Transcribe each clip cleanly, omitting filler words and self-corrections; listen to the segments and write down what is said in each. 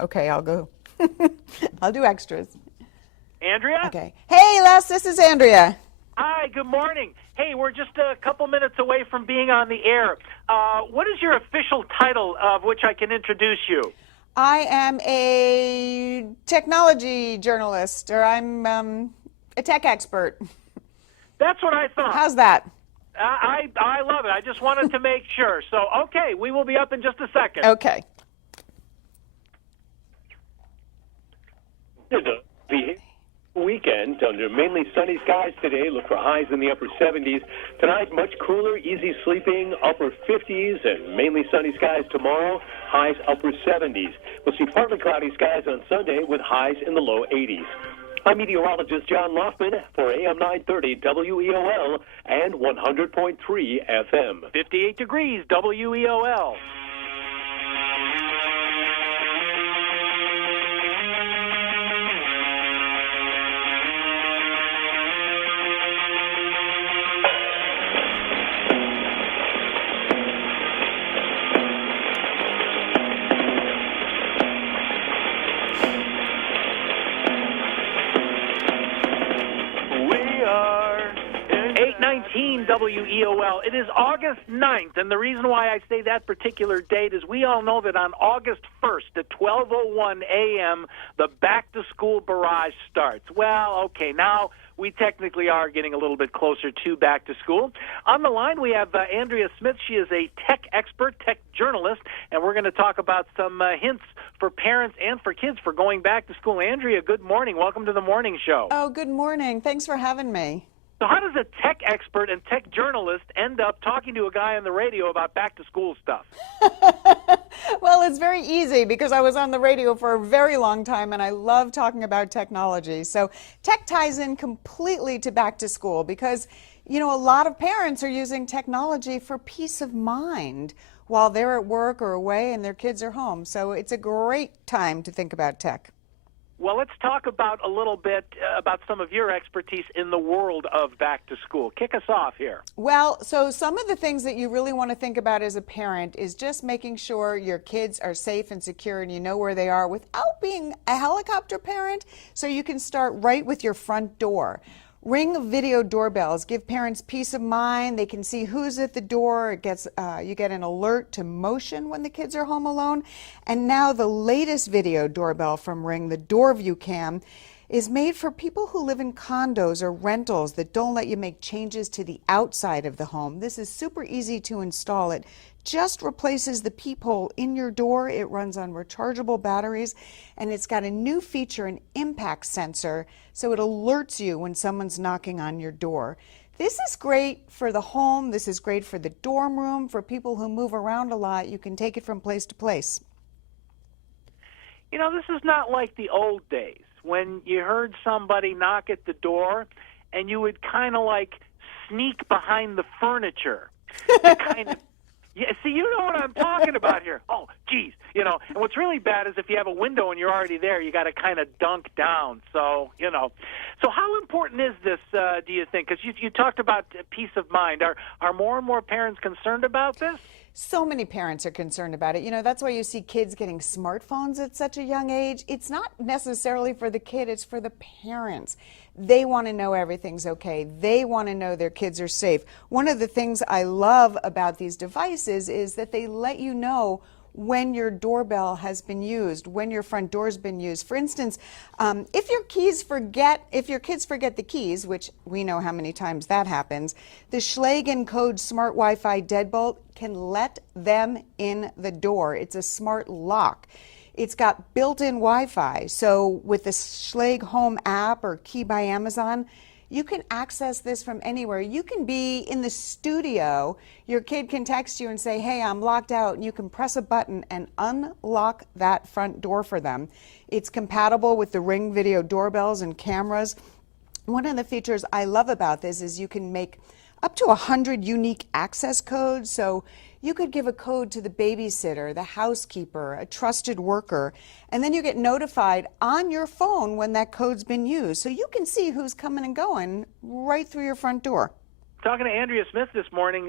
Okay, I'll go. I'll do extras. Andrea? Okay. Hey, Les, this is Andrea. Hi, good morning. Hey, we're just a couple minutes away from being on the air. What is your official title of which I can introduce you? I am a technology journalist, or I'm a tech expert. That's what I thought. How's that? I love it. I just wanted to make sure. So, okay, we will be up in just a second. Okay. The weekend under mainly sunny skies today. Look for highs in the upper 70s. Tonight, much cooler, easy sleeping, upper 50s, and mainly sunny skies tomorrow. Highs upper 70s. We'll see partly cloudy skies on Sunday with highs in the low 80s. I'm meteorologist John Loftman for AM 930 WEOL and 100.3 FM. 58 degrees, WEOL. We are 819 WEOL. It is August 9th, and the reason why I say that particular date is we all know that on August 1st at 12:01 a.m., the back-to-school barrage starts. Well, okay, now we technically are getting a little bit closer to back to school. On the line, we have Andrea Smith. She is a tech expert, tech journalist, and we're going to talk about some hints for parents and for kids for going back to school. Andrea, good morning. Welcome to the morning show. Oh, good morning. Thanks for having me. So how does a tech expert and tech journalist end up talking to a guy on the radio about back-to-school stuff? Well, it's very easy because I was on the radio for a very long time and I love talking about technology. So tech ties in completely to back to school because, you know, a lot of parents are using technology for peace of mind while they're at work or away and their kids are home. So it's a great time to think about tech. Well, let's talk about a little bit about some of your expertise in the world of back to school. Kick us off here. Well, so some of the things that you really want to think about as a parent is just making sure your kids are safe and secure and you know where they are without being a helicopter parent. So you can start right with your front door. Ring video doorbells give parents peace of mind. They can see who's at the door. It gets you get an alert to motion when the kids are home alone. And now the latest video doorbell from Ring, the DoorView Cam, is made for people who live in condos or rentals that don't let you make changes to the outside of the home. This is super easy to install. It just replaces the peephole in your door. It runs on rechargeable batteries, and it's got a new feature, an impact sensor, so it alerts you when someone's knocking on your door. This is great for the home. This is great for the dorm room. For people who move around a lot, you can take it from place to place. You know, this is not like the old days when you heard somebody knock at the door and you would kind of like sneak behind the furniture to kind of yeah, see, you know what I'm talking about here. Oh, geez, you know. And what's really bad is if you have a window and you're already there, you got to kind of dunk down. So, you know. So how important is this, do you think? Because you talked about peace of mind. Are more and more parents concerned about this? So many parents are concerned about it. You know, that's why you see kids getting smartphones at such a young age. It's not necessarily for the kid, it's for the parents. They want to know everything's okay. They want to know their kids are safe. One of the things I love about these devices is that they let you know when your doorbell has been used, when your front door's been used. For instance, if your kids forget the keys, which we know how many times that happens, the Schlagen code Smart Wi-Fi deadbolt can let them in the door. It's a smart lock. It's got built-in Wi-Fi, so with the Schlage Home app or Key by Amazon, you can access this from anywhere. You can be in the studio, your kid can text you and say, hey, I'm locked out, and you can press a button and unlock that front door for them. It's compatible with the Ring video doorbells and cameras. One of the features I love about this is you can make up to 100 unique access codes, so you could give a code to the babysitter, the housekeeper, a trusted worker, and then you get notified on your phone when that code's been used. So you can see who's coming and going right through your front door. Talking to Andrea Smith this morning,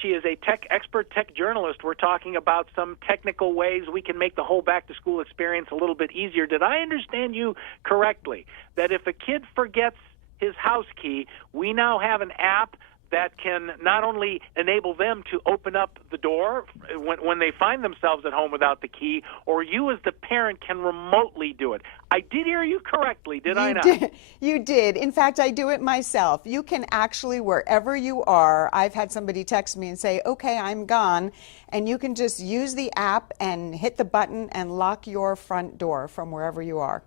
she is a tech expert, tech journalist. We're talking about some technical ways we can make the whole back-to-school experience a little bit easier. Did I understand you correctly, that if a kid forgets his house key, we now have an app that can not only enable them to open up the door when they find themselves at home without the key, or you as the parent can remotely do it? I did hear you correctly, did I not? You did. In fact, I do it myself. You can actually, wherever you are, I've had somebody text me and say, okay, I'm gone, and you can just use the app and hit the button and lock your front door from wherever you are.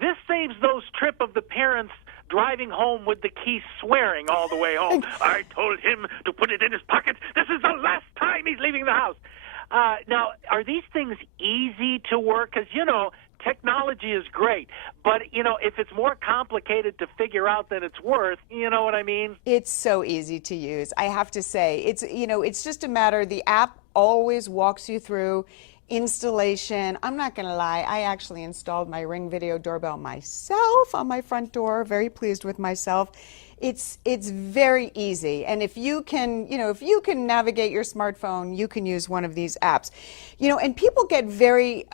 This saves those trip of the parents driving home with the key swearing all the way home. I told him to put it in his pocket. This is the last time he's leaving the house. Now, are these things easy to work? Because, technology is great. But, if it's more complicated to figure out than it's worth, you know what I mean? It's so easy to use. I have to say, it's just a matter, the app always walks you through installation. I'm not going to lie, I actually installed my Ring video doorbell myself on my front door. Very pleased with myself. It's very easy, and if you can navigate your smartphone, you can use one of these apps. And people get very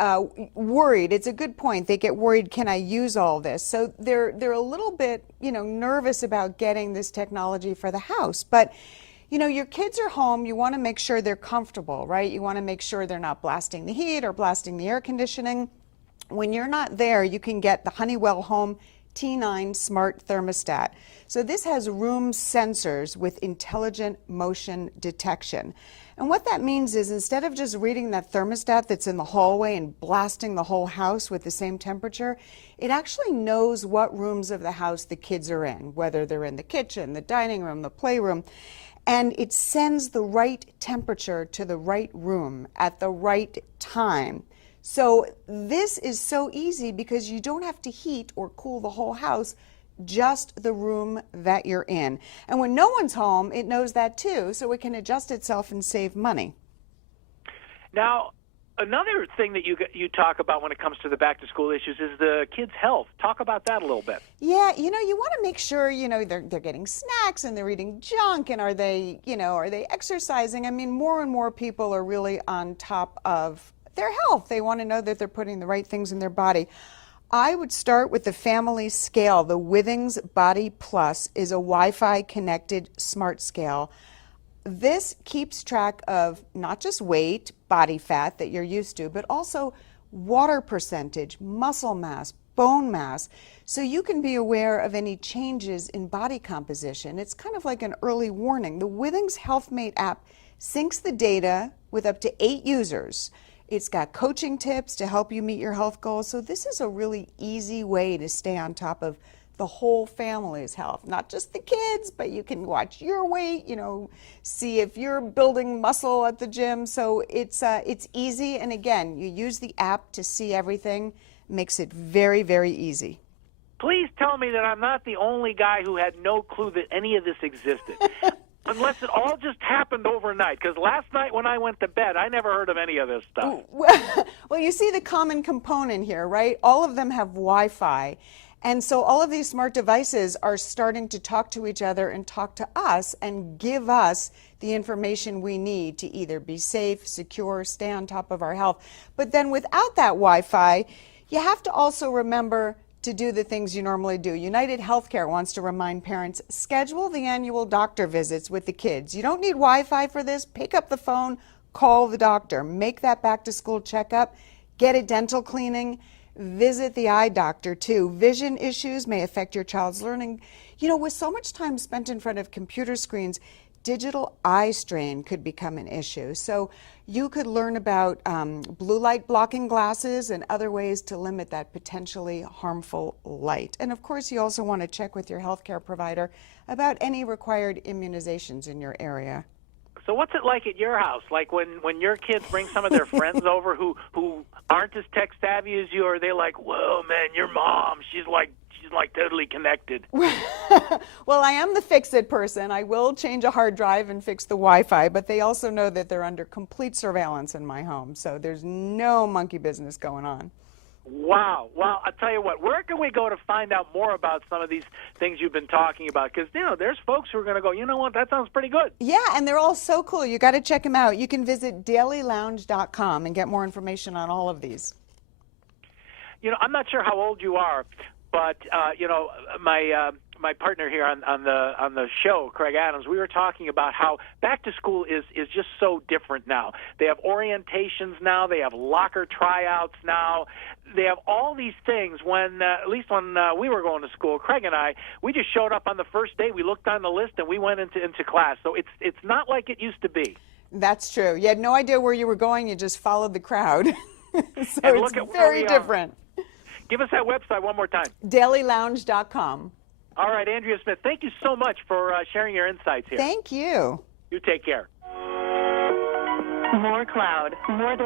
worried. It's a good point. They get worried, can I use all this? So they're a little bit nervous about getting this technology for the house. But your kids are home, you want to make sure they're comfortable, right? You want to make sure they're not blasting the heat or blasting the air conditioning. When you're not there, you can get the Honeywell Home T9 Smart Thermostat. So this has room sensors with intelligent motion detection. And what that means is, instead of just reading that thermostat that's in the hallway and blasting the whole house with the same temperature, it actually knows what rooms of the house the kids are in, whether they're in the kitchen, the dining room, the playroom. And it sends the right temperature to the right room at the right time. So this is so easy because you don't have to heat or cool the whole house, just the room that you're in. And when no one's home, it knows that too, so it can adjust itself and save money. Now, another thing that you talk about when it comes to the back-to-school issues is the kids' health. Talk about that a little bit. Yeah, you want to make sure, they're getting snacks and they're eating junk, and are they exercising? I mean, more and more people are really on top of their health. They want to know that they're putting the right things in their body. I would start with the family scale. The Withings Body Plus is a Wi-Fi connected smart scale. This keeps track of not just weight, body fat that you're used to, but also water percentage, muscle mass, bone mass, so you can be aware of any changes in body composition. It's kind of like an early warning. The Withings HealthMate app syncs the data with up to 8 users. It's got coaching tips to help you meet your health goals. So this is a really easy way to stay on top of the whole family's health, not just the kids, but you can watch your weight, see if you're building muscle at the gym. So it's easy. And again, you use the app to see everything. Makes it very, very easy. Please tell me that I'm not the only guy who had no clue that any of this existed. Unless it all just happened overnight, because last night when I went to bed, I never heard of any of this stuff. Well, you see the common component here, right? All of them have Wi-Fi. And so all of these smart devices are starting to talk to each other and talk to us and give us the information we need to either be safe, secure, stay on top of our health. But then without that Wi-Fi, you have to also remember to do the things you normally do. United Healthcare wants to remind parents, schedule the annual doctor visits with the kids. You don't need Wi-Fi for this. Pick up the phone, call the doctor, make that back-to-school checkup, get a dental cleaning, visit the eye doctor too. Vision issues may affect your child's learning. With so much time spent in front of computer screens, digital eye strain could become an issue. So you could learn about blue light blocking glasses and other ways to limit that potentially harmful light. And of course, you also want to check with your healthcare provider about any required immunizations in your area. So what's it like at your house? Like when your kids bring some of their friends over who aren't as tech savvy as you, are they like, whoa, man, your mom, she's like totally connected? Well, I am the fix-it person. I will change a hard drive and fix the Wi-Fi, but they also know that they're under complete surveillance in my home, so there's no monkey business going on. Wow. Well, I'll tell you what, where can we go to find out more about some of these things you've been talking about? Because, there's folks who are going to go, you know what, that sounds pretty good. Yeah, and they're all so cool. You got to check them out. You can visit dailylounge.com and get more information on all of these. I'm not sure how old you are, but, my partner here on the show, Craig Adams, we were talking about how back to school is just so different now. They have orientations now. They have locker tryouts now. They have all these things. At least when we were going to school, Craig and I, we just showed up on the first day. We looked on the list and we went into class. So it's not like it used to be. That's true. You had no idea where you were going. You just followed the crowd. So and it's very different. Give us that website one more time. dailylounge.com. All right, Andrea Smith, thank you so much for sharing your insights here. Thank you. You take care. More cloud, more